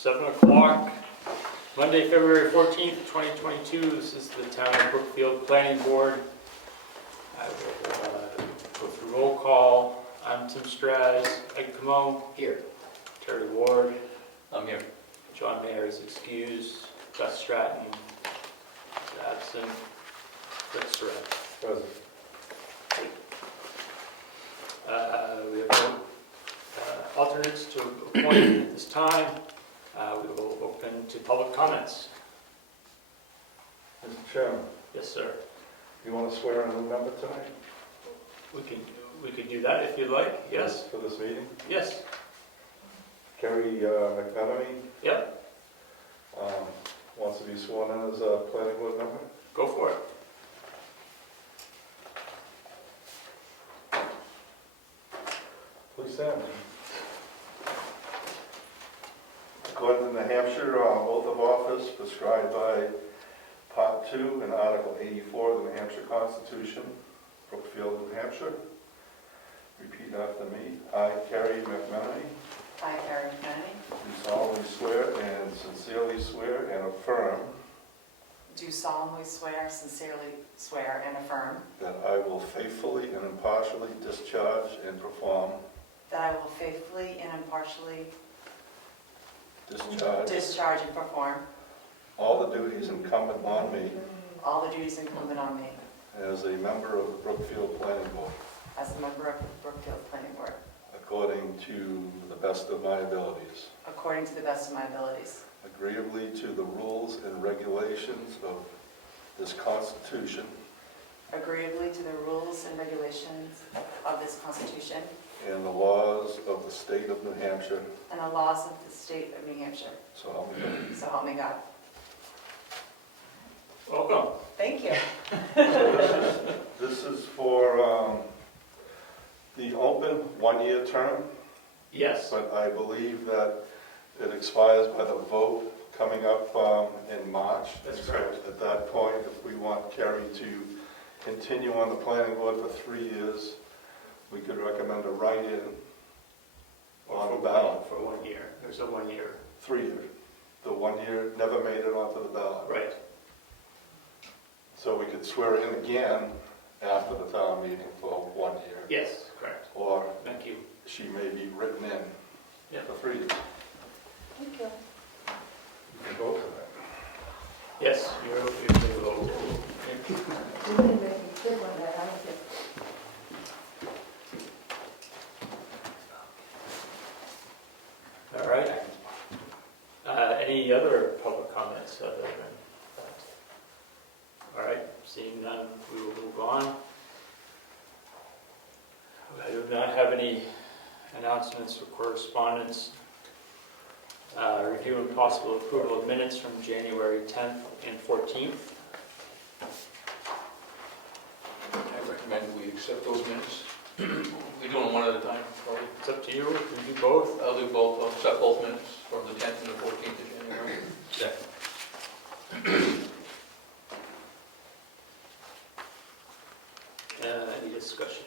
7 o'clock, Monday, February 14th, 2022. This is the Town of Brookfield Planning Board. I will go through roll call. I'm Tim Straz. Ed Comeau. Here. Terry Ward. I'm here. John Mayer is excused. Gus Stratton is absent. Rick Surratt. Present. We have no alternates to appoint at this time. We will open to public comments. Mr. Chairman, Yes, sir. you want to swear in a new member tonight? We could do that if you'd like. Yes. For this meeting? Yes. Kerry McMenemy Yep. wants to be sworn in as a planning board member. Go for it. Please stand. According to the New Hampshire oath of office prescribed by Part 2 and Article 84 of the New Hampshire Constitution, Brookfield, New Hampshire. Repeat after me. I, Kerry McMenemy, I, Karen Kennedy, do solemnly swear and sincerely swear and affirm do solemnly swear, sincerely swear, and affirm that I will faithfully and impartially discharge and perform that I will faithfully and impartially discharge discharge and perform all the duties incumbent on me all the duties incumbent on me as a member of the Brookfield Planning Board, as a member of the Brookfield Planning Board, according to the best of my abilities, according to the best of my abilities, agreeably to the rules and regulations of this Constitution agreeably to the rules and regulations of this Constitution and the laws of the state of New Hampshire, and the laws of the state of New Hampshire. so help me God. So help me God. Welcome. Thank you. This is for the open one-year term, Yes. but I believe that it expires by the vote coming up in March. That's So correct. At that point, if we want Kerry to continue on the planning board for 3 years, we could recommend a write-in on the ballot. For 1 year. There's a 1 year. 3 year. The 1 year never made it onto the ballot. Right. So we could swear in again after the town meeting for 1 year. Yes, correct. Or Thank you. she may be written in Yeah. for 3 years. Thank you. You can vote for that. Yes, you're the vote. All right. Any other public comments other than that? All right, seeing none, we will move on. I do not have any announcements or correspondence. Review and possible approval of minutes from January 10th and 14th. I recommend we accept those minutes. We do them one at a time, probably. It's up to you, we can do both. I'll do both, I'll accept both minutes from the 10th and the 14th of January. Any discussion?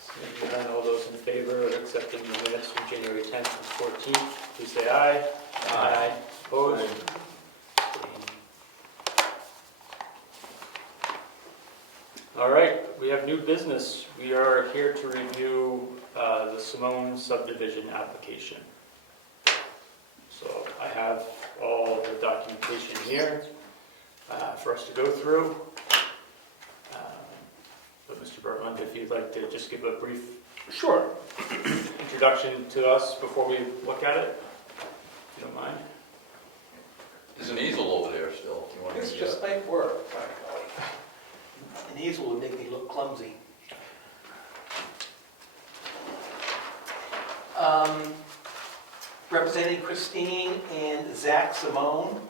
Seeing none, all those in favor of accepting the minutes from January 10th and 14th, please say aye. Aye. Opposed? All right, we have new business. We are here to review the Simone subdivision application. So I have all the documentation here for us to go through. But Mr. Bertland, if you'd like to just give a brief introduction to us before we look at it, if you don't mind. There's an easel over there still. If you want to It's see just that. like work. An easel would make me look clumsy. Representing Christine and Zach Simone,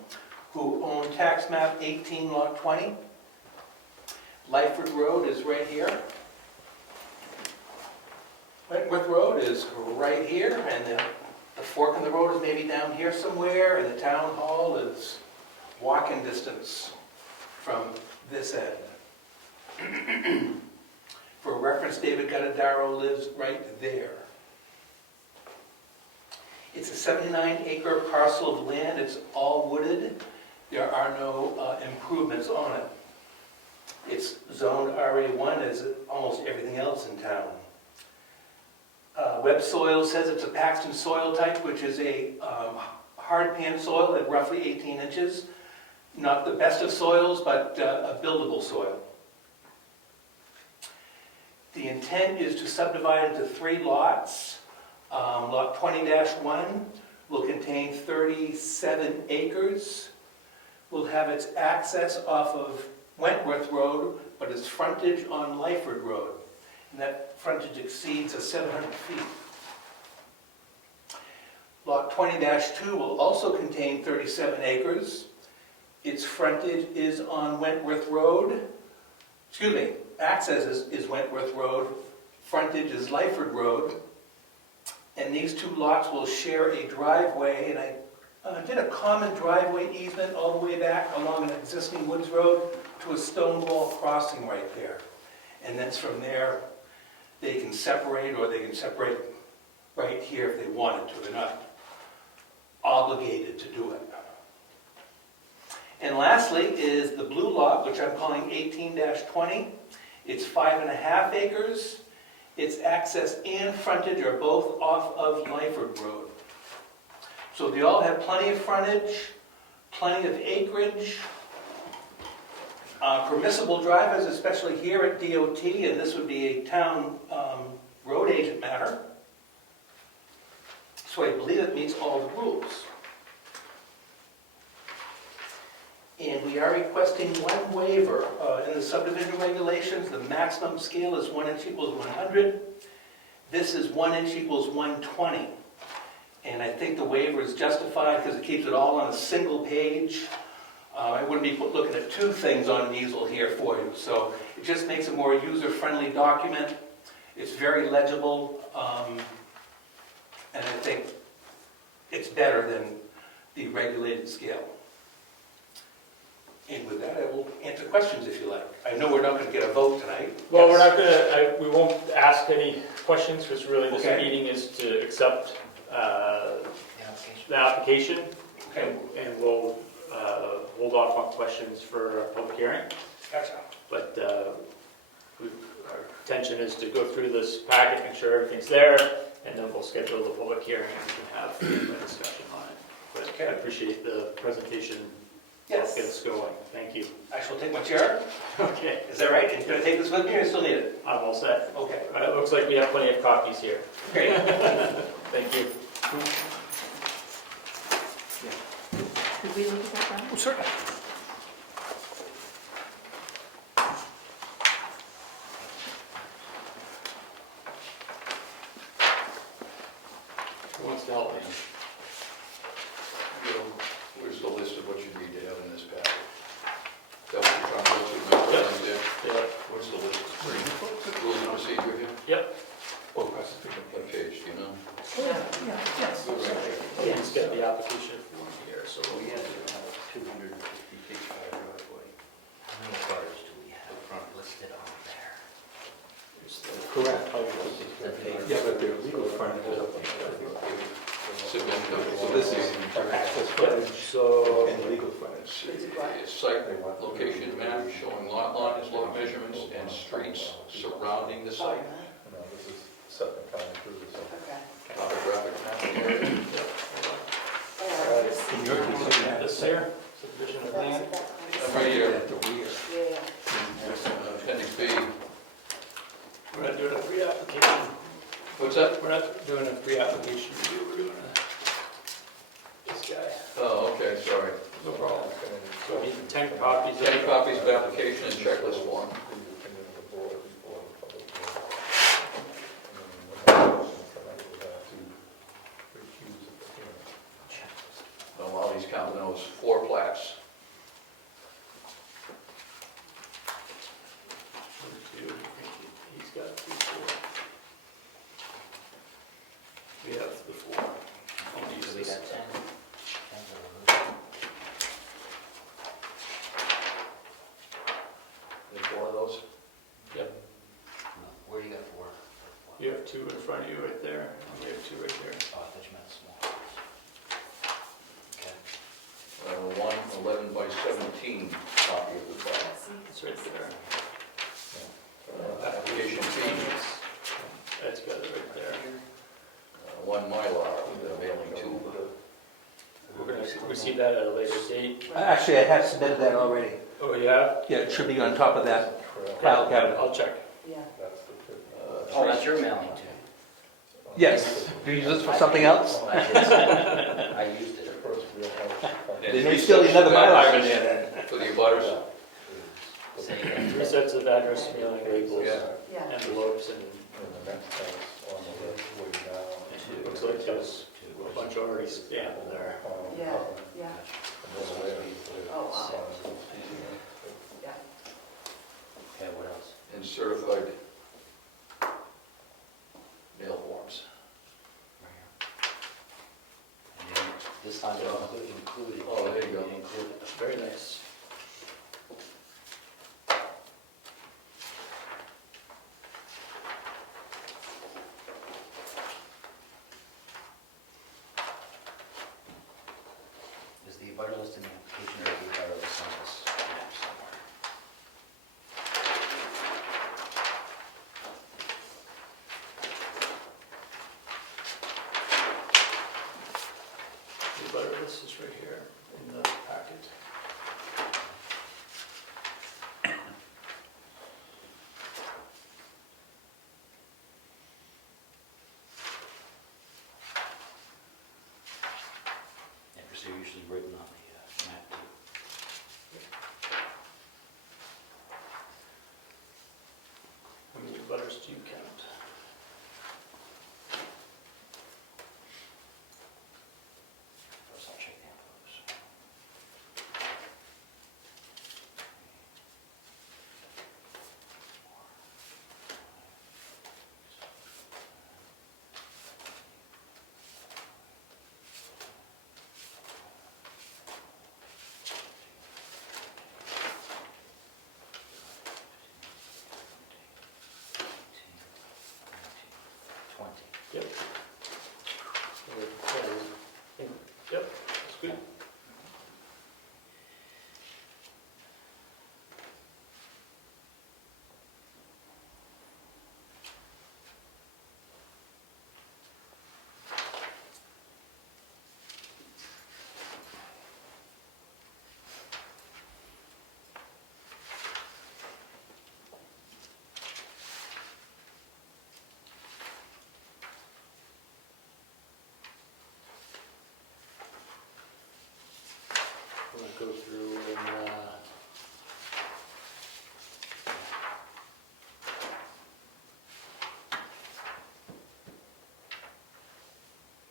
who own tax map 18 lot 20. Lyford Road is right here. Wentworth Road is right here, and the fork in the road is maybe down here somewhere, and the town hall is walking distance from this end. For reference, David Gattadaro lives right there. It's a 79-acre parcel of land. It's all wooded. There are no improvements on it. It's zoned RA1 as almost everything else in town. Web Soil says it's a Paxton soil type, which is a hard pan soil at roughly 18 inches. Not the best of soils, but a buildable soil. The intent is to subdivide into 3 lots. Lot 20-1 will contain 37 acres. Will have its access off of Wentworth Road, but its frontage on Lyford Road. And that frontage exceeds 700 feet. Lot 20-2 will also contain 37 acres. Its frontage is on Wentworth Road. Excuse me, access is Wentworth Road, frontage is Lyford Road. And these 2 lots will share a driveway, and I did a common driveway easement all the way back along an existing woods road to a stone wall crossing right there. And then from there, they can separate, or they can separate right here if they wanted to. They're not obligated to do it. And lastly is the blue lot, which I'm calling 18-20. It's 5.5 acres. Its access and frontage are both off of Lyford Road. So they all have plenty of frontage, plenty of acreage, permissible drivers, especially here at DOT, and this would be a town road agent matter. So I believe it meets all the rules. And we are requesting 1 waiver. In the subdivision regulations, the maximum scale is 1 inch equals 100. This is 1 inch equals 120. And I think the waiver is justified because it keeps it all on a single page. I wouldn't be looking at 2 things on an easel here for you. So it just makes a more user-friendly document. It's very legible. And I think it's better than the regulated scale. And with that, I will answer questions if you like. I know we're not going to get a vote tonight. Well, Yes. we're not gonna, we won't ask any questions, because really this Okay. meeting is to accept the application, Okay, and we'll hold off on questions for a public hearing. gotcha. But our intention is to go through this packet, make sure everything's there, and then we'll schedule the public hearing and we can have a discussion on it. But Okay. I appreciate the presentation. Yes. Get us going. Thank you. I shall take my chair. Okay, Is that right? And you're going to take this with me or you still need it? I'm all set. Okay. It looks like we have plenty of copies here. Great. Thank you. Could we look at that, Brian? Certainly. Who wants to help me? Where's the list of what you need to have in this packet? Is that what you're trying to go through, Mike? Yep. Right there? Yeah. What's the list? Rules of procedure here? Yep. What page, do you know? Yes. Yeah, just get the application form here, so We we have 250 feet by driveway. How many cars do we have listed on there? Correct. Yeah, but their legal frontage is up on Submit So this is access frontage So, and legal frontage. Site location map showing lot lines, lot measurements, and streets surrounding the site. No, this is Sutton County through this. Okay. Topographic map of the area. In your case, this here, subdivision of land. Right here, at the rear. Yeah. appendix B. We're not doing a pre-application. What's that? We're not doing a pre-application review, we're doing this guy. Oh, okay, sorry. No problem. So we need 10 copies. 10 copies of application and checklist form. So while he's counting those 4 plats. He's got 2, 4. We have the 4. I'll use So we this. got 10. There's 4 of those. Yep. Where do you got 4? You have 2 in front of you right there, and we have 2 right there. Oh, I thought you meant small. It's right there. Application fee, That's got it right there. one Mylar with a mailing to. We're gonna receive that at a later date. Actually, I have submitted that already. Oh, yeah? Yeah, it should be on top of that file cabinet. I'll check. Yeah. Oh, that's your mailing too? Yes. Do you use this for something else? Oh, I did see it. I used it. There may still be another Mylar in there then. For the abutters. Say again. 3 sets of address mailing labels, Yeah. Yeah. envelopes, and looks like there's a bunch already stamped there. Yeah, yeah. Oh, wow. Yeah. Okay, what else? And certified mail forms. Right here. And then this time it's included. Oh, there you go. Included. Very nice. Is the abutter list in the application or is the abutter list on this map somewhere? The butter list is right here in the packet. Yeah, because they're usually written on the map too. How many butters do you count? First I'll check the envelopes. Yep. Yep, that's good. I'm gonna go through and,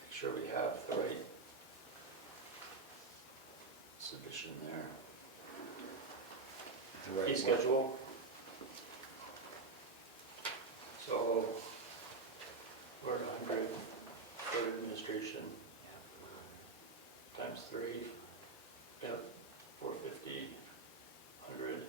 make sure we have the right submission there. Fee schedule. So, we're at 100 for administration, times 3. Yep, 450, 100.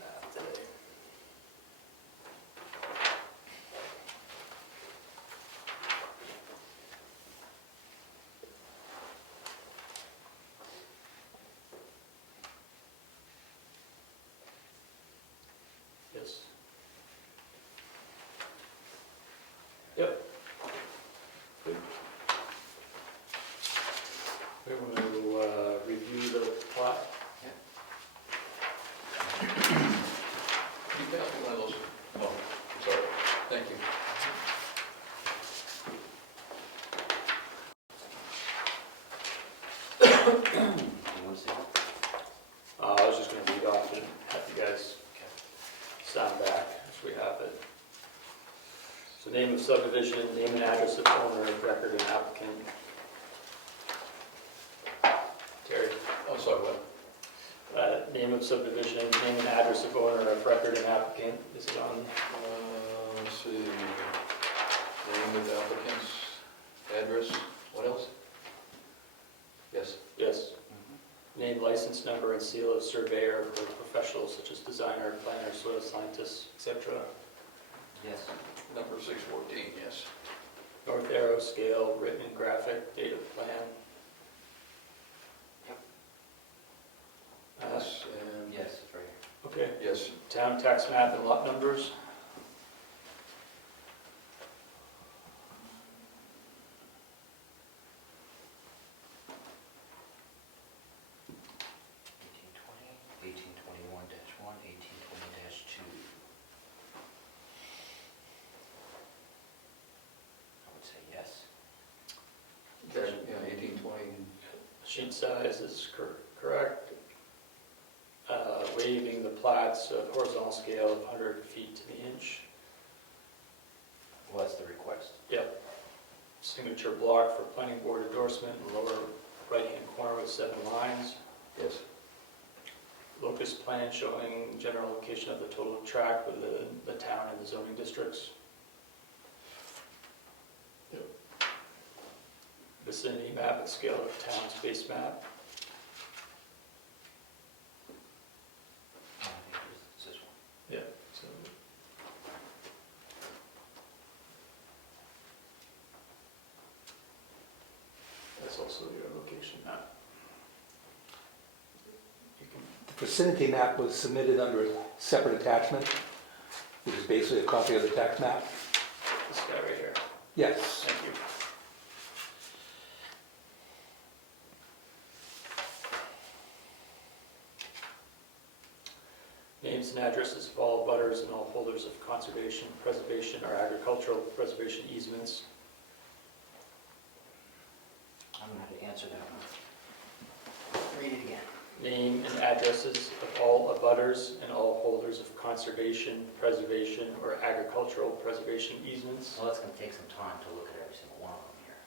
Math today. Yes. Yep. Good. We're going to review the plot. Can you pass me one of those? Oh, sorry. Thank you. You want to see that? I was just going to read off and have you guys sound back as we have it. So name of subdivision, name and address of owner of record and applicant. Terry, I'm sorry, what? name of subdivision, name and address of owner of record and applicant. Is it on? Let's see. Name of applicants, address, what else? Yes. seal of surveyor or professionals such as designer, planner, soil scientists, etc. Yes. Number 614, yes. North arrow, scale, written and graphic, data plan. Yes, and, Yes, it's right here. Okay, yes, town tax map and lot numbers. Eighteen twenty-one -1, 1820-2. I would say yes. yeah, 1820, Sheet size is correct. Waiving the plats of horizontal scale of 100 feet to the inch. Well, that's the request. Yep. Signature block for planning board endorsement in lower right-hand corner with 7 lines. yes. Locus plan showing general location of the total tract within the town and the zoning districts. Yep. Vicinity map and scale of town space map. I think it's this one. Yeah. So that's also your location map. You can, The vicinity map was submitted under a separate attachment, which is basically a copy of the tax map. this guy right here. Yes. Thank you. Names and addresses of all butters and all holders of conservation, preservation, or agricultural preservation easements. I'm going to have to answer that one. Read it again. Name and addresses of all abutters and all holders of conservation, preservation, or agricultural preservation easements. Well, it's going to take some time to look at every single one of them here.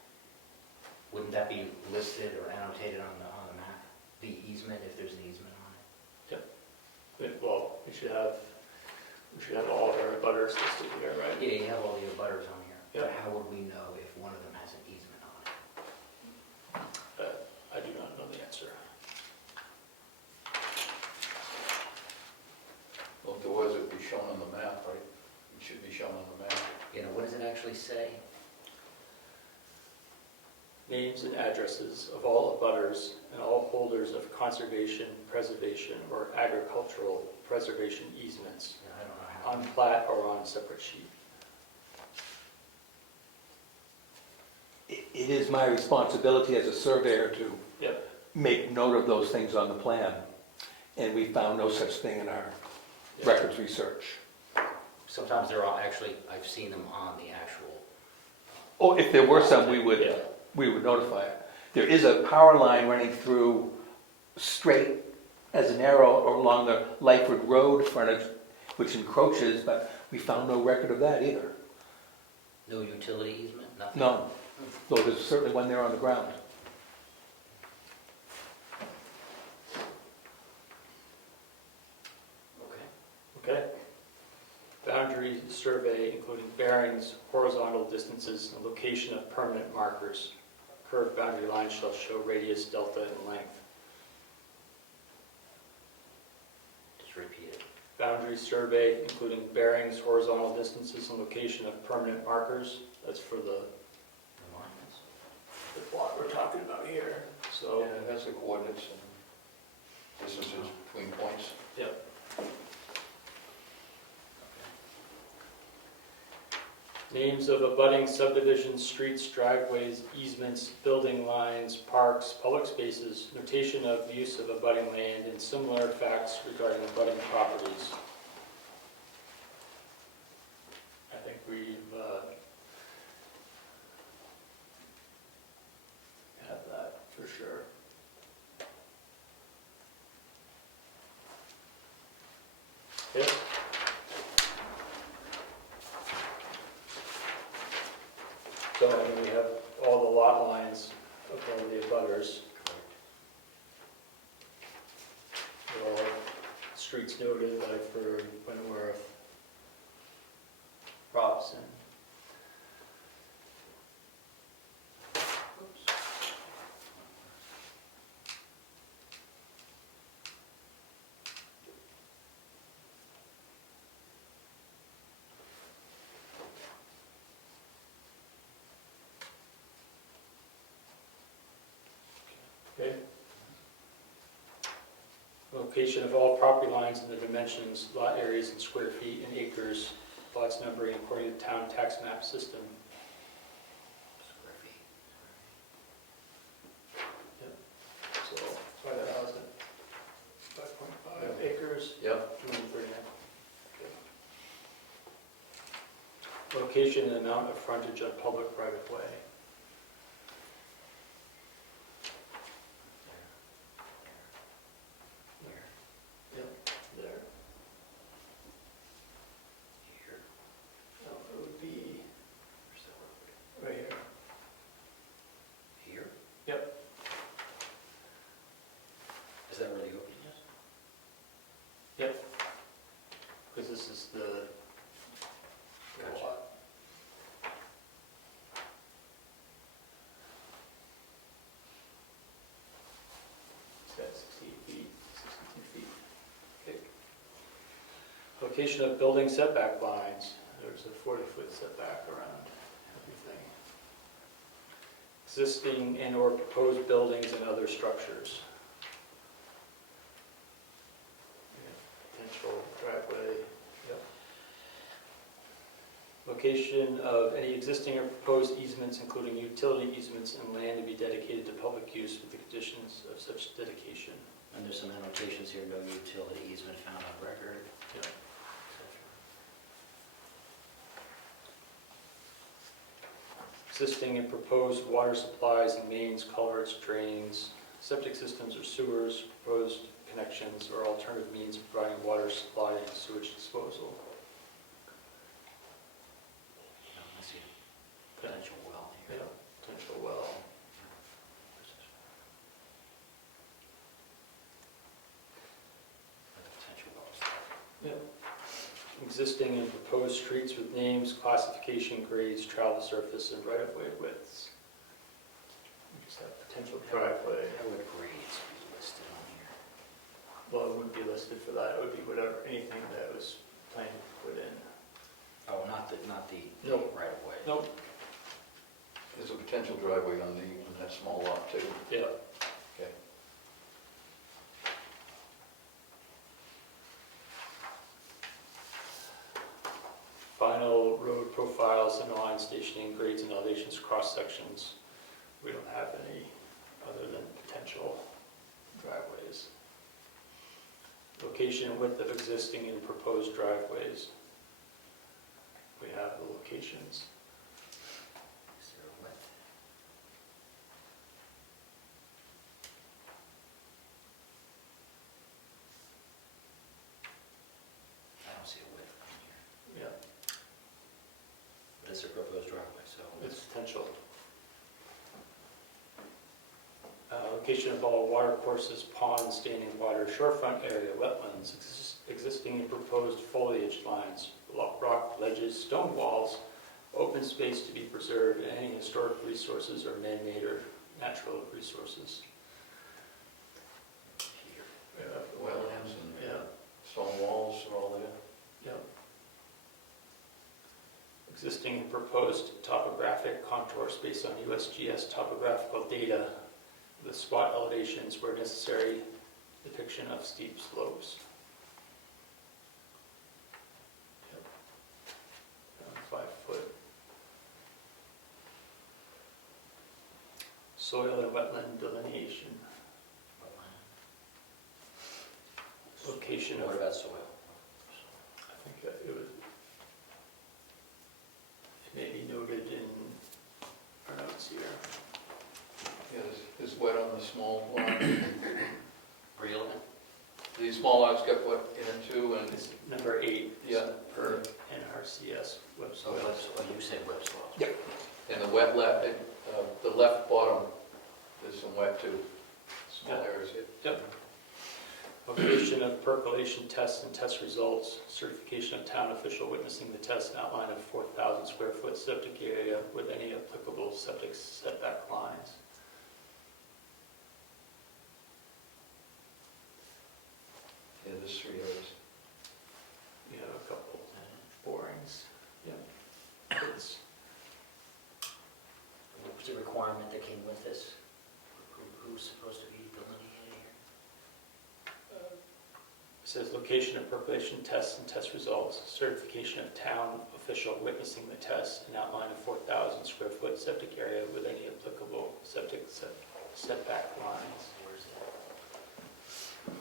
Wouldn't that be listed or annotated on the map? The easement, if there's an easement on it? Well, we should have all of our abutters listed here, right? Yeah, you have all the abutters on here. Yeah. But how would we know if one of them has an easement on it? I do not know the answer. Well, if there was, it would be shown on the map, right? It should be shown on the map. You know, what does it actually say? Names and addresses of all abutters and all holders of conservation, preservation, or agricultural preservation easements Yeah, I don't know how. on plat or on a separate sheet. It is my responsibility as a surveyor to Yep. make note of those things on the plan, and we found no such thing in our Yep. records research. Sometimes they're all actually, I've seen them on the actual. Oh, if there were some, we would notify it. There is a power line running through straight as an arrow along the Lightford Road frontage, which encroaches, but we found no record of that either. No utility easement, nothing? No, though there's certainly one there on the ground. Okay. Okay. Boundary survey including bearings, horizontal distances, and location of permanent markers. Curved boundary lines shall show radius, delta, and length. Just repeat it. Boundary survey including bearings, horizontal distances, and location of permanent markers. That's for the Reminders. plot we're talking about here. So, Yeah, it has the coordinates and distances between points. yep. Names of abutting subdivisions, streets, driveways, easements, building lines, parks, public spaces, notation of use of abutting land, and similar facts regarding abutting properties. I think we've have that for sure. Yep. So, I mean, we have all the lot lines of all the abutters. All streets noted, like for Wentworth, Robson. Location of all property lines and the dimensions, lot areas in square feet and acres, lots numbering according to town tax map system. Square feet. So, try that out, is it? 5.5 acres, Yep. 239. Okay. Location and amount of frontage on public private way. Where? There. Here? No, it would be Where's the road? right here. Here? Yep. Is that where the opening is? Yep. Because this is the Gotcha. lot. It's got 68 feet, 62 feet. Okay. Location of building setback lines. There's a 40-foot setback around everything. Existing and/or proposed buildings and other structures. Potential driveway, yep. Location of any existing or proposed easements, including utility easements and land to be dedicated to public use with the conditions of such dedication. And there's some annotations here, no utility easement found on record. Yep. Existing and proposed water supplies and mains, culverts, drains, septic systems or sewers, proposed connections or alternative means of providing water supply and sewage disposal. I see a potential well Yeah, here. potential well. The potential wells. Yep. Existing and proposed streets with names, classification, grades, travel surface, and right-of-way widths. We just have potential driveway. How would grades be listed on here? Well, it wouldn't be listed for that, it would be whatever, anything that was planned to put in. Oh, not the Nope. right of way. Nope. There's a potential driveway on that small lot too. Yeah. Okay. Final road profiles, center line stationing, grades and elevations, cross sections. We don't have any other than potential driveways. Location and width of existing and proposed driveways. We have the locations. Is there a width? I don't see a width on here. Yeah, But it's a proposed driveway, so it's potential. Location of all water courses, ponds, standing water, shorefront area, wetlands, existing and proposed foliage lines, rock ledges, stone walls, open space to be preserved, and any historic resources or man-made or natural resources. here. The wetlands and Yeah, stone walls are all there. yeah. Existing and proposed topographic contours based on USGS topographical data with spot elevations where necessary, depiction of steep slopes. Yep. 5 foot. Soil and wetland delineation. Wetland. Location What of, about soil? I think that it was, it may be noted in our notes here. Yeah, there's wet on the small lot. Really? The small lots got wet in it too, and It's number 8. Yeah. Per NRCS web So soil. you said web soils. the wet left, the left bottom, there's some wet too. Small Yeah. areas here. Yep. Location of percolation tests and test results, certification of town official witnessing the test, and outline of 4,000 square foot septic area with any applicable septic setback lines. Yeah, there's 3 areas. We have a couple borings. Yeah. It's, What was the requirement that came with this? Who's supposed to be delineating here? says location of percolation tests and test results, certification of town official witnessing the test, and outline of 4,000 square foot septic area with any applicable septic setback lines. Where's that?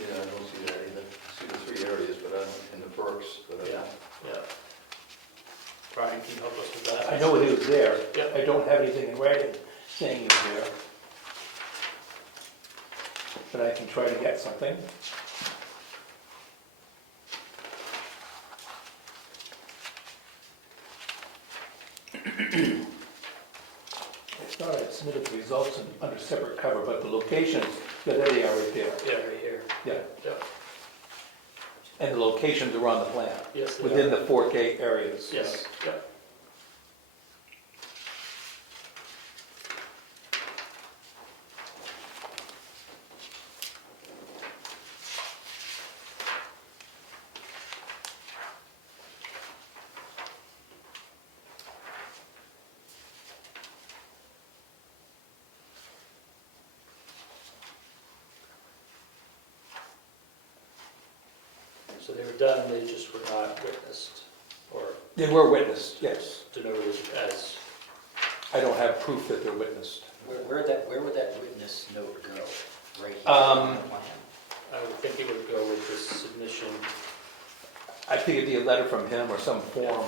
Yeah, I don't see that either. I see the three areas, but I don't, in the perks, but I don't. Yeah. Brian, can you help us with that? I know it was there. Yep. I don't have anything in writing saying it was there. But I can try to get something. I thought I'd submitted the results under separate cover, but the locations, yeah, there they are right there. Yeah, right here. Yeah, Yep. and the locations are on the plan, Yes, they within are. the 4K areas. Yes, yep. So they were done, they just were not witnessed or They were witnessed, yes. denoted as, I don't have proof that they're witnessed. Where would that witness note go? Right here Um, on the plan? I would think it would go with this submission. I think it'd be a letter from him or some form.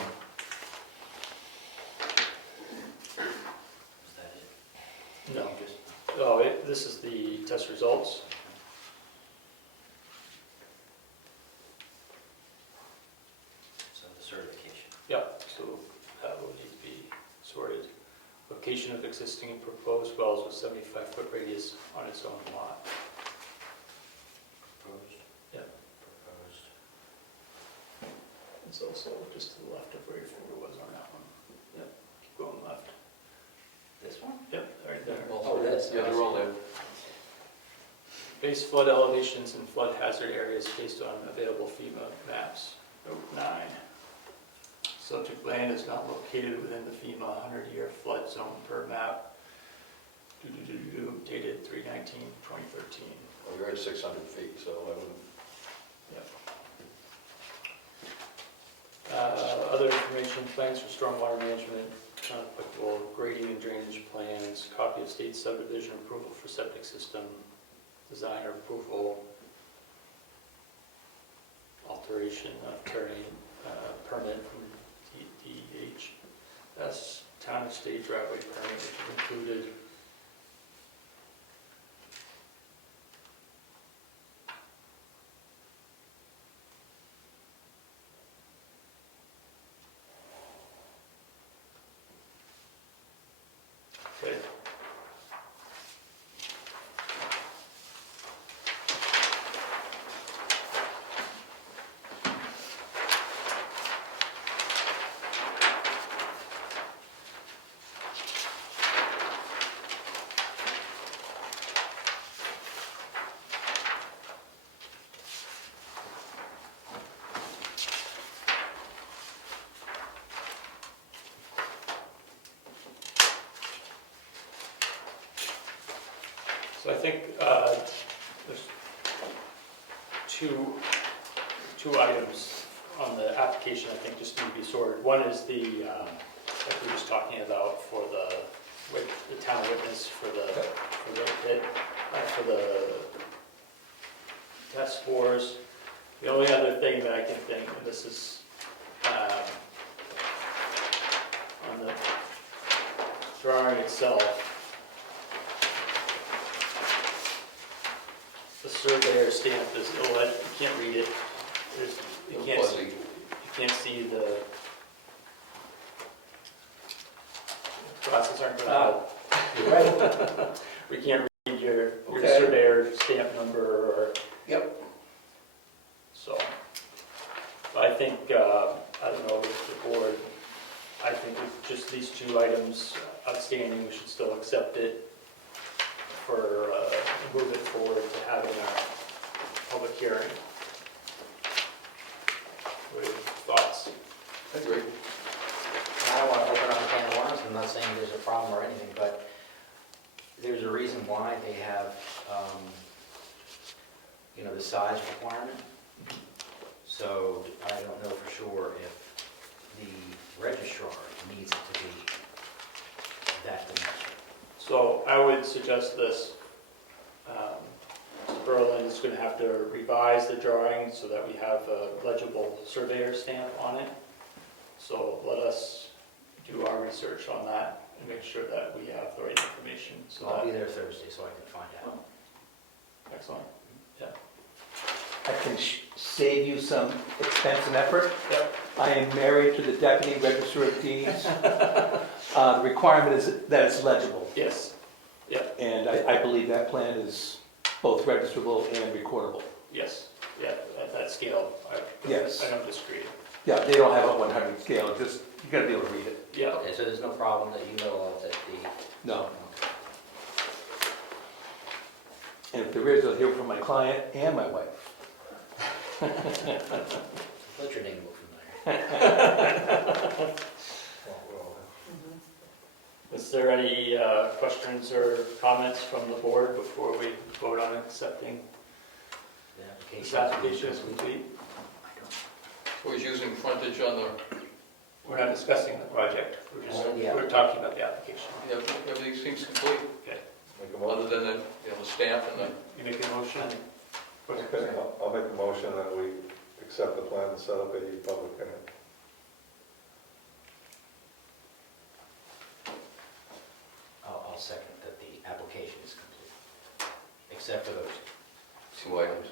Is that it? No. You just- Oh, this is the test results. So the certification. Yep, so that will need to be sorted. Location of existing and proposed wells with 75-foot radius on its own lot. Proposed? Yep. Proposed. It's also just to the left of where your finger was on that one. Yep, keep going left. This one? Yep, right there. Oh, that's- Yeah, they're all there. Base flood elevations and flood hazard areas based on available FEMA maps. Note 9. Subject land is not located within the FEMA 100-year flood zone per map. Dated 3/19/2013. Well, you're at 600 feet, so I wouldn't. Yep. Other information, plans for stormwater management, applicable grading and drainage plans, copy of state subdivision approval for septic system, design or approval, alteration of terrain, permit from DEHS, town and state driveway permit, which is included. Okay. So I think there's two items on the application I think just need to be sorted. One is the, like we were just talking about for the town witness for the pit, for the test scores. The only other thing that I can think, and this is on the drawing itself, the surveyor stamp is illegible, you can't read it. You can't see the glasses aren't going out. You're right. We can't read your Okay. surveyor stamp number or, Yep. so. think, I don't know, if the board, I think with just these two items outstanding, we should still accept it for, move it forward to having our public hearing. What are your thoughts? I agree. I don't want to open up a can of worms, I'm not saying there's a problem or anything, but there's a reason why they have, the size requirement. So I don't know for sure if the registrar needs it to be that dimension. So I would suggest this. Berlin is going to have to revise the drawing so that we have a legible surveyor stamp on it. So let us do our research on that and make sure that we have the right information. So I'll be there Thursday so I can find out. Excellent. I can save you some expense and effort. Yep. I am married to the Deputy Register of Deeds. The requirement is that it's legible, Yes. Yep. and I believe that plan is both registrable and recordable. Yes. Yeah. At that scale, Yes. I don't disagree. Yeah, they don't have a 100 scale, just, you gotta be able to read it. Yeah. Okay, so there's no problem that you know of that the... No. And if there is, I'll hear from my client and my wife. Let your name look familiar. Is there any questions or comments from the board before we vote on accepting The this application. application is complete? So he's using frontage on the, We're not discussing the project, we're talking about the application. yeah, everything seems complete, Make a motion. other than the stamp and the, You make a motion? Okay, I'll make a motion that we accept the plan and set up a public hearing. I'll second that the application is complete, except for those. 2 items.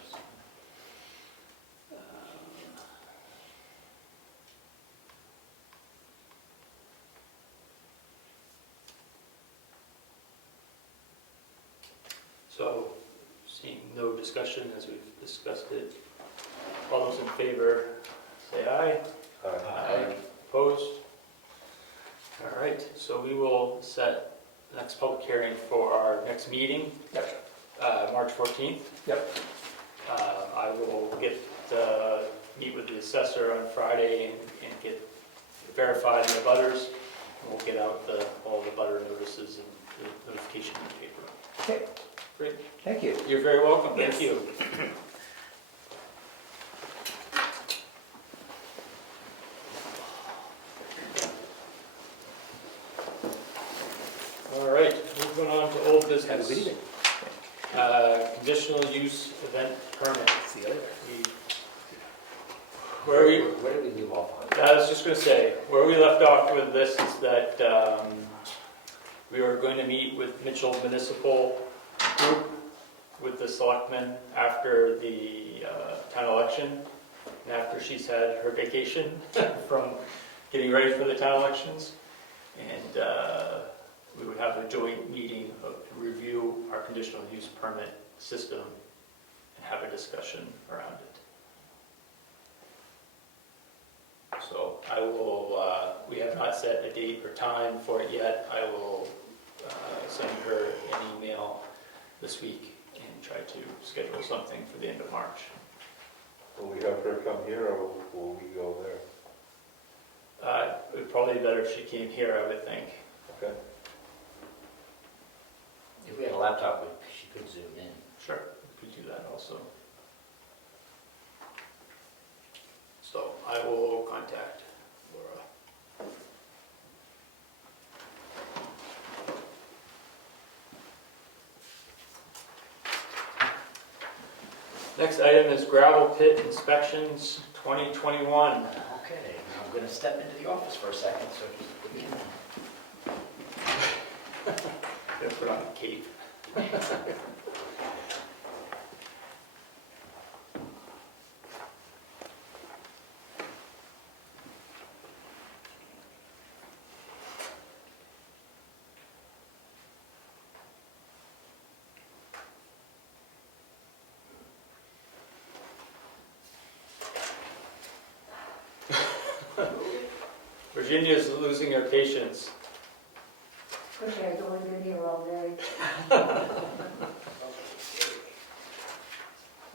So, seeing no discussion as we've discussed it, all those in favor, say aye. Aye. Opposed? All right, so we will set the next public hearing for our next meeting, Yep. March 14th. Yep. I will meet with the assessor on Friday and get verified the butters. And we'll get out all the butter notices and the notification in the paper. Okay, Great. thank you. You're very welcome, thank you. All right, moving on to old business. Have a good evening. Conditional use event permit. See you later. Where we, Where did we leave off on? I was just going to say, where we left off with this is that we were going to meet with Mitchell Municipal Group with the selectmen after the town election, and after she's had her vacation from getting ready for the town elections. And we would have a joint meeting to review our conditional use permit system and have a discussion around it. So I will, we have not set a date or time for it yet. I will send her an email this week and try to schedule something for the end of March. Will we have her come here or will we go there? It would probably be better if she came here, I would think. Okay. If we had a laptop, she could zoom in. Sure, we could do that also. So I will contact Laura. Next item is gravel pit inspections 2021. Okay, now I'm going to step into the office for a second, so just put me in. Gonna put on a cape. Virginia's losing her patience. Okay, I've only been here all day. I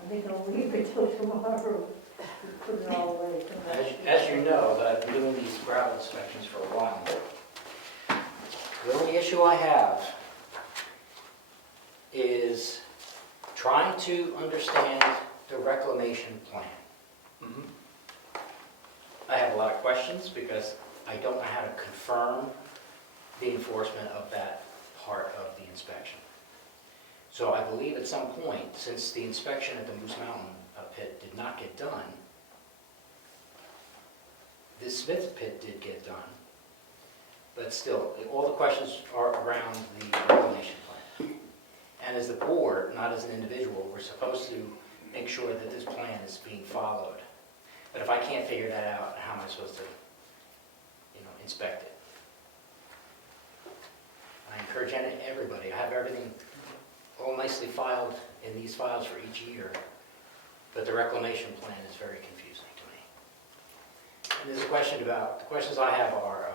think I'll leave it till tomorrow. Put it all away. As you know, I've been doing these gravel inspections for a while now. The only issue I have is trying to understand the reclamation plan. Mhm. I have a lot of questions because I don't know how to confirm the enforcement of that part of the inspection. So I believe at some point, since the inspection at the Moose Mountain pit did not get done, the Smith pit did get done, but still, all the questions are around the reclamation plan. And as the board, not as an individual, we're supposed to make sure that this plan is being followed. But if I can't figure that out, how am I supposed to, inspect it? I encourage everybody, I have everything all nicely filed in these files for each year, but the reclamation plan is very confusing to me. And there's a question about, the questions I have are,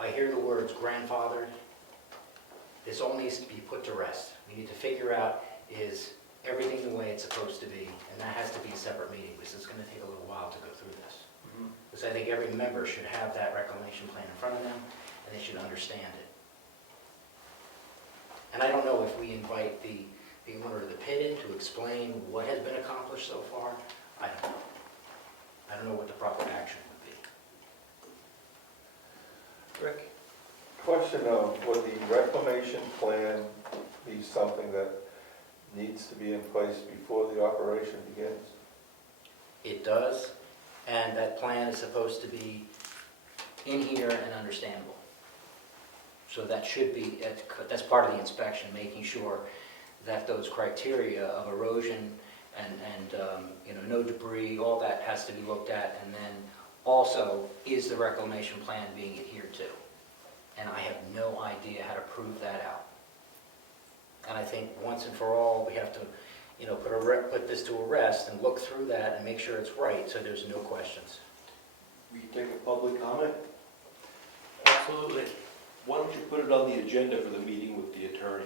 I hear the words grandfathered. This all needs to be put to rest. We need to figure out, is everything the way it's supposed to be? And that has to be a separate meeting, because it's going to take a little while to go through this. Because I think every member should have that reclamation plan in front of them, and they should understand it. And I don't know if we invite the owner of the pit in to explain what has been accomplished so far. I don't know. I don't know what the proper action would be. Rick? Question of, would the reclamation plan be something that needs to be in place before the operation begins? It does, and that plan is supposed to be in here and understandable. So that should be, that's part of the inspection, making sure that those criteria of erosion and no debris, all that has to be looked at, and then also, is the reclamation plan being adhered to? And I have no idea how to prove that out. And I think once and for all, we have to, put this to a rest and look through that and make sure it's right, so there's no questions. We can take a public comment? Absolutely. Why don't you put it on the agenda for the meeting with the attorney?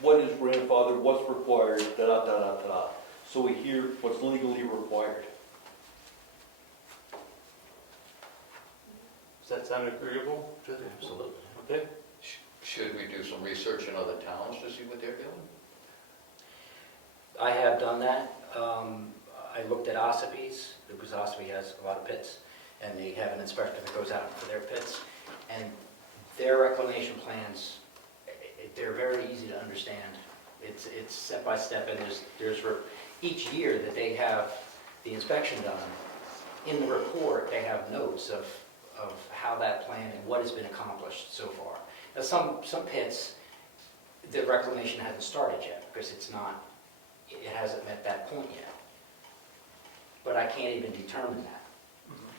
What is grandfathered, what's required, da-da-da-da-da, so we hear what's legally required. Does that sound agreeable? Absolutely. Okay. Should we do some research in other towns to see what they're doing? I have done that. I looked at Ossopi's, because Ossipee has a lot of pits, and they have an inspector that goes out for their pits. And their reclamation plans, they're very easy to understand. It's step by step, and there's each year that they have the inspection done, in the report, they have notes of how that plan and what has been accomplished so far. Now, some pits, the reclamation hasn't started yet, because it hasn't met that point yet. But I can't even determine that.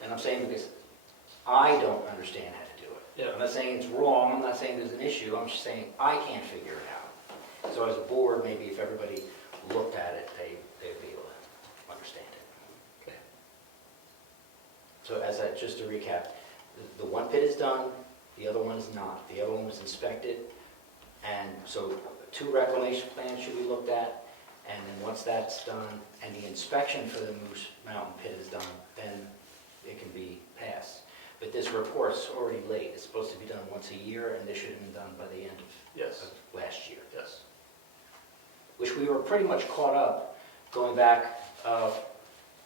And I'm saying because I don't understand how to do it. Yeah. I'm not saying it's wrong, I'm not saying there's an issue, I'm just saying I can't figure it out. So as a board, maybe if everybody looked at it, they'd be able to understand it. Okay. So just to recap, the one pit is done, the other one is not. The other one was inspected, and so 2 reclamation plans should be looked at, and then once that's done, and the inspection for the Moose Mountain pit is done, then it can be passed. But this report's already late. It's supposed to be done once a year, and this should have been done by the end Yes. of last year. Yes. Which we were pretty much caught up going back to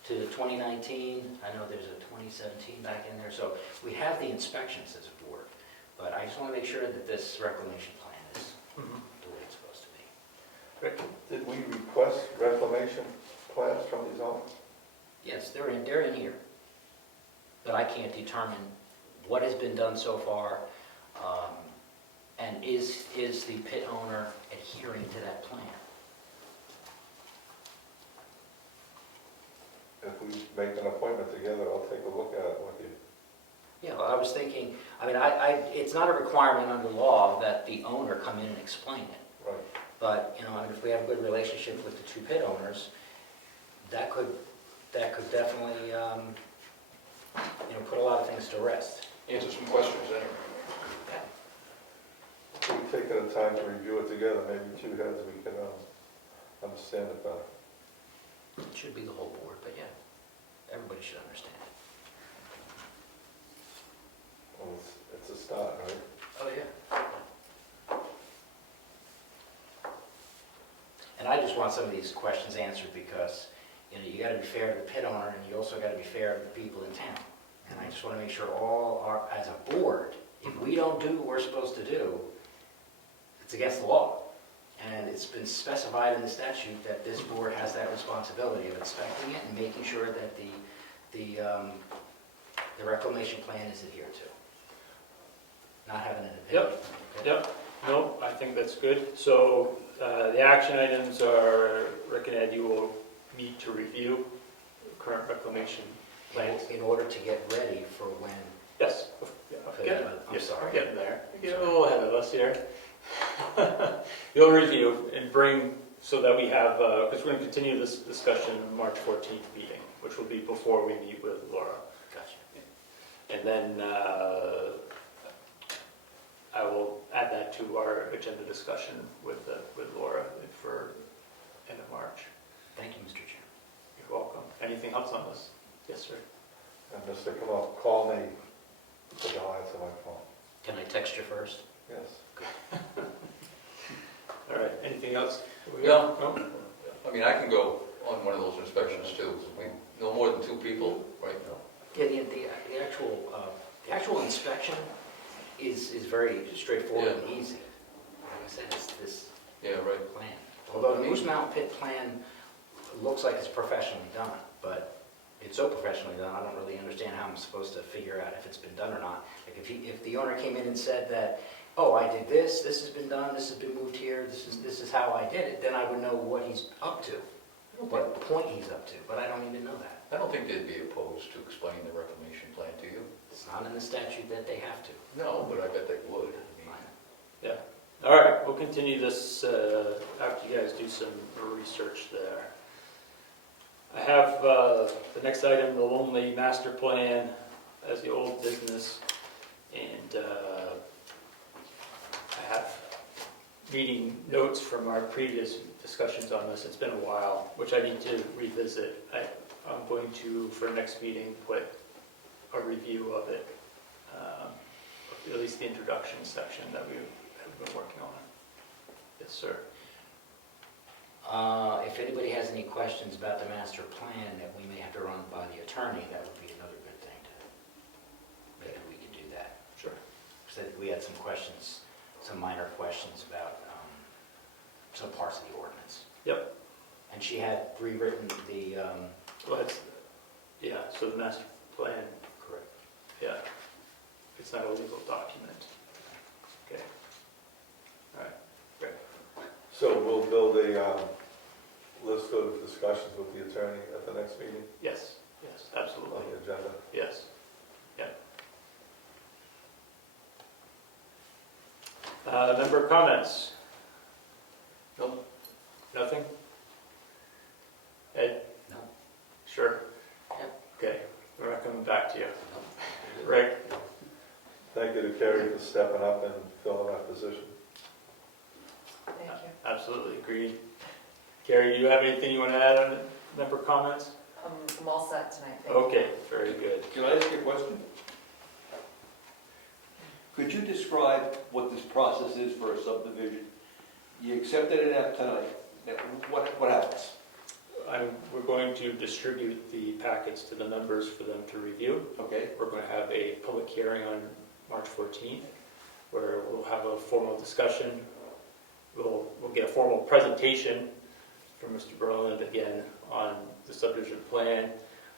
2019. I know there's a 2017 back in there, so we have the inspections as a board. But I just want to make sure that this reclamation plan is the way it's supposed to be. Rick? Did we request reclamation plans from these owners? Yes, they're in here. But I can't determine what has been done so far, and is the pit owner adhering to that plan? If we make an appointment together, I'll take a look at it with you. Yeah, well, I was thinking, it's not a requirement under law that the owner come in and explain it. Right. But, if we have a good relationship with the 2 pit owners, that could definitely put a lot of things to rest. Answer some questions anyway. We've taken the time to review it together, maybe two heads, we can understand it better. It should be the whole board, but yeah, everybody should understand it. Well, it's a start, right? Oh, yeah. And I just want some of these questions answered because, you gotta be fair to the pit owner and you also gotta be fair to the people in town. And I just wanna make sure all are, as a board, if we don't do what we're supposed to do, it's against the law. And it's been specified in the statute that this board has that responsibility of inspecting it and making sure that the reclamation plan is adhered to. Not having an opinion. Yep. No, I think that's good. So the action items are, Rick and Ed, you will meet to review current reclamation plans. In order to get ready for when, Yes. I'm sorry. We're getting there. We're getting a little ahead of us here. You'll review and bring, so that we have, because we're going to continue this discussion on March 14th meeting, which will be before we meet with Laura. gotcha. And then I will add that to our agenda discussion with Laura for end of March. Thank you, Mr. Chair. You're welcome. Anything else on this? Yes, sir. And Mr. Comeau, call me, but don't answer my phone. Can I text you first? Yes. All right, anything else? No. No? I mean, I can go on one of those inspections too. I mean, no more than 2 people right now. Yeah, the actual inspection is very straightforward and easy. Like I said, it's this Yeah, right. plan. Although the Moose Mountain Pit plan looks like it's professionally done, but it's so professionally done, I don't really understand how I'm supposed to figure out if it's been done or not. Like if the owner came in and said that, oh, I did this has been done, this has been moved here, this is how I did it, then I would know what he's up to, what point he's up to, but I don't even know that. I don't think they'd be opposed to explaining the reclamation plan to you. It's not in the statute that they have to. No, but I bet they would. I mean, Yeah. All right, we'll continue this after you guys do some research there. I have the next item, the Lonely Master Plan as the old business. And I have meeting notes from our previous discussions on this. It's been a while, which I need to revisit. I'm going to, for next meeting, put a review of it, at least the introduction section that we have been working on. Yes, sir. If anybody has any questions about the master plan that we may have to run by the attorney, that would be another good thing to, maybe we could do that. Sure. Because we had some questions, some minor questions about some parts of the ordinance. Yep. And she had rewritten the, Well, yeah, so the master plan, correct. yeah, it's not a legal document. Okay. All right, great. So we'll build a list of discussions with the attorney at the next meeting Yes, on absolutely. the agenda. Yes, yeah. Member comments? No. Nothing? Ed? No. Sure? Yep. Okay, we're not coming back to you. Rick? Thank you to Carrie for stepping up and filling that position. Thank you. Absolutely, agreed. Carrie, do you have anything you want to add on member comments? I'm all set tonight, thank you. Okay, very good. Can I ask you a question? Could you describe what this process is for a subdivision? You accepted it at tonight, what happens? We're going to distribute the packets to the members for them to review. Okay, We're going to have a public hearing on March 14th, where we'll have a formal discussion. We'll get a formal presentation from Mr. Berland again on the subdivision plan.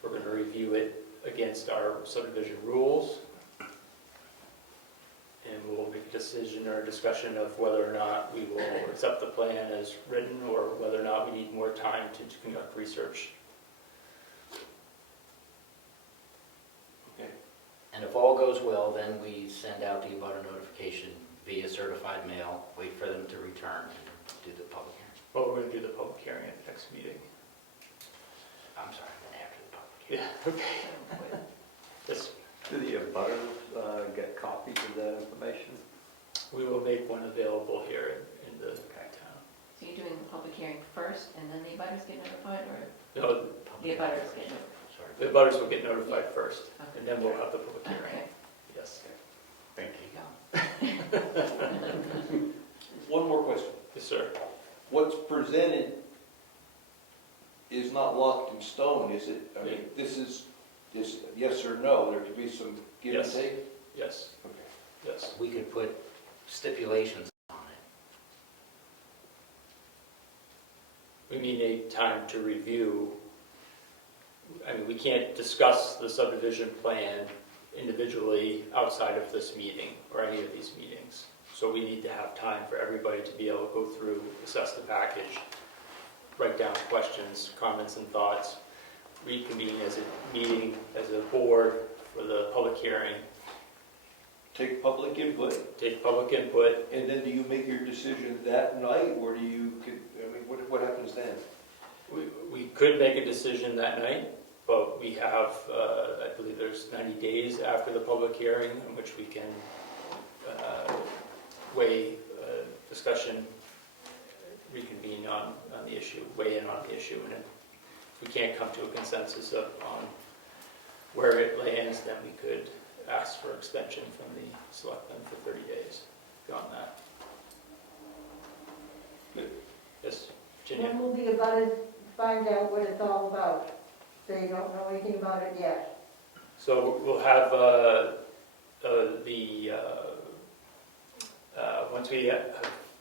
We're going to review it against our subdivision rules. And we'll make a decision or a discussion of whether or not we will accept the plan as written or whether or not we need more time to conduct research. okay. And if all goes well, then we send out the abutter notification via certified mail, wait for them to return, and do the public hearing. Well, we're going to do the public hearing at the next meeting. I'm sorry, then after the public hearing. Yeah, okay. Yes, Do the abutters get copies of that information? we will make one available here in the town. So you're doing the public hearing first, and then the abutters get notified, or No, the abutters get notified? the butters will get notified first, Okay. and then we'll have the public hearing. Okay. Yes. Thank you. One more question. Yes, sir. What's presented is not locked in stone, is it? I mean, this is yes or no, there could be some give and Yes. take? Yes, Okay. yes. We could put stipulations on it. We need a time to review. I mean, we can't discuss the subdivision plan individually outside of this meeting or any of these meetings. So we need to have time for everybody to be able to go through, assess the package, write down questions, comments, and thoughts, reconvene as a meeting, as a board for the public hearing, Take public input, take public input. and then do you make your decision that night, or do you, I mean, what happens then? We could make a decision that night, but we have, I believe there's 90 days after the public hearing in which we can weigh discussion, reconvene on the issue, weigh in on the issue, and if we can't come to a consensus on where it lands, then we could ask for extension from the selectmen for 30 days beyond that. Good. Yes, Virginia? When will the abutters find out what it's all about? They don't know anything about it yet. So we'll have once we have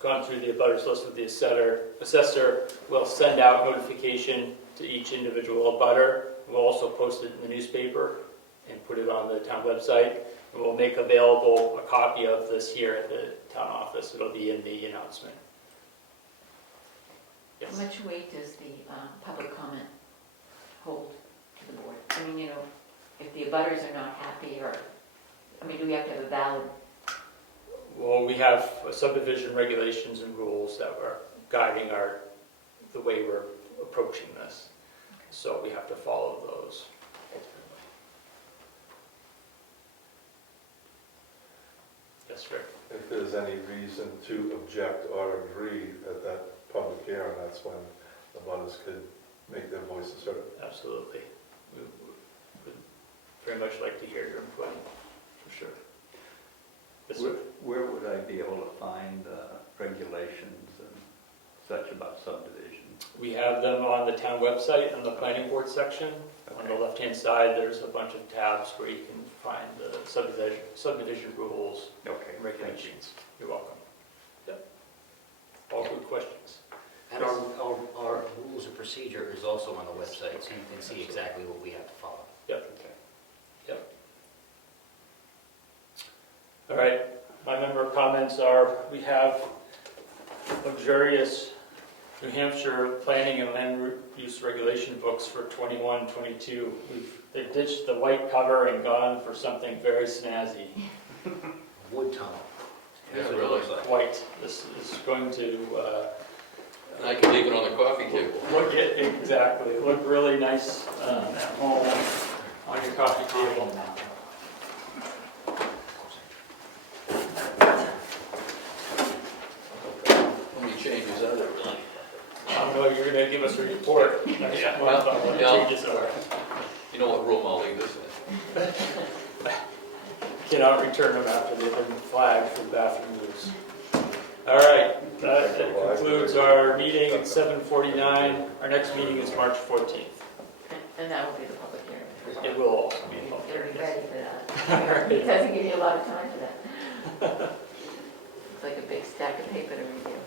gone through the abutters list with the assessor, we'll send out notification to each individual abutter. We'll also post it in the newspaper and put it on the town website. And we'll make available a copy of this here at the town office. It'll be in the announcement. How Yes. much weight does the public comment hold to the board? I mean, you know, if the abutters are not happy, or, I mean, do we have to have a valid, Well, we have subdivision regulations and rules that are guiding the way we're approaching this. So we have to follow those ultimately. Yes, Rick? If there's any reason to object or agree at that public hearing, that's when the butters could make their voices heard. Absolutely. We would very much like to hear your input, for sure. Yes, sir? Where would I be able to find regulations and such about subdivision? We have them on the town website, on the planning board section. On the Okay. left-hand side, there's a bunch of tabs where you can find the subdivision rules Okay, and thank you. regulations. You're welcome. Yep. All good questions. And our rules of procedure is also on the website, so you can see exactly what we have to follow. Yep. Okay. Yep. All right, my member comments are, we have luxurious New Hampshire planning and land use regulation books for 21, 22. They've ditched the white cover and gone for something very snazzy. Wood tunnel. Yeah, That's what it really. looks like. White. This is going to And I can leave it on the coffee table. look exactly, look really nice at home on your coffee table. How many changes are there? I don't know, you're gonna give us a report next Yeah, month on what the yeah. changes are. You know what room I'll leave this in? Cannot return them after they've been flagged for bathroom use. All right, that concludes our meeting at 7:49. Our next meeting is March 14th. and that will be the public hearing? It will also be a public You'll be hearing. ready for that. It doesn't give you a lot of time for that. It's like a big stack of paper to review.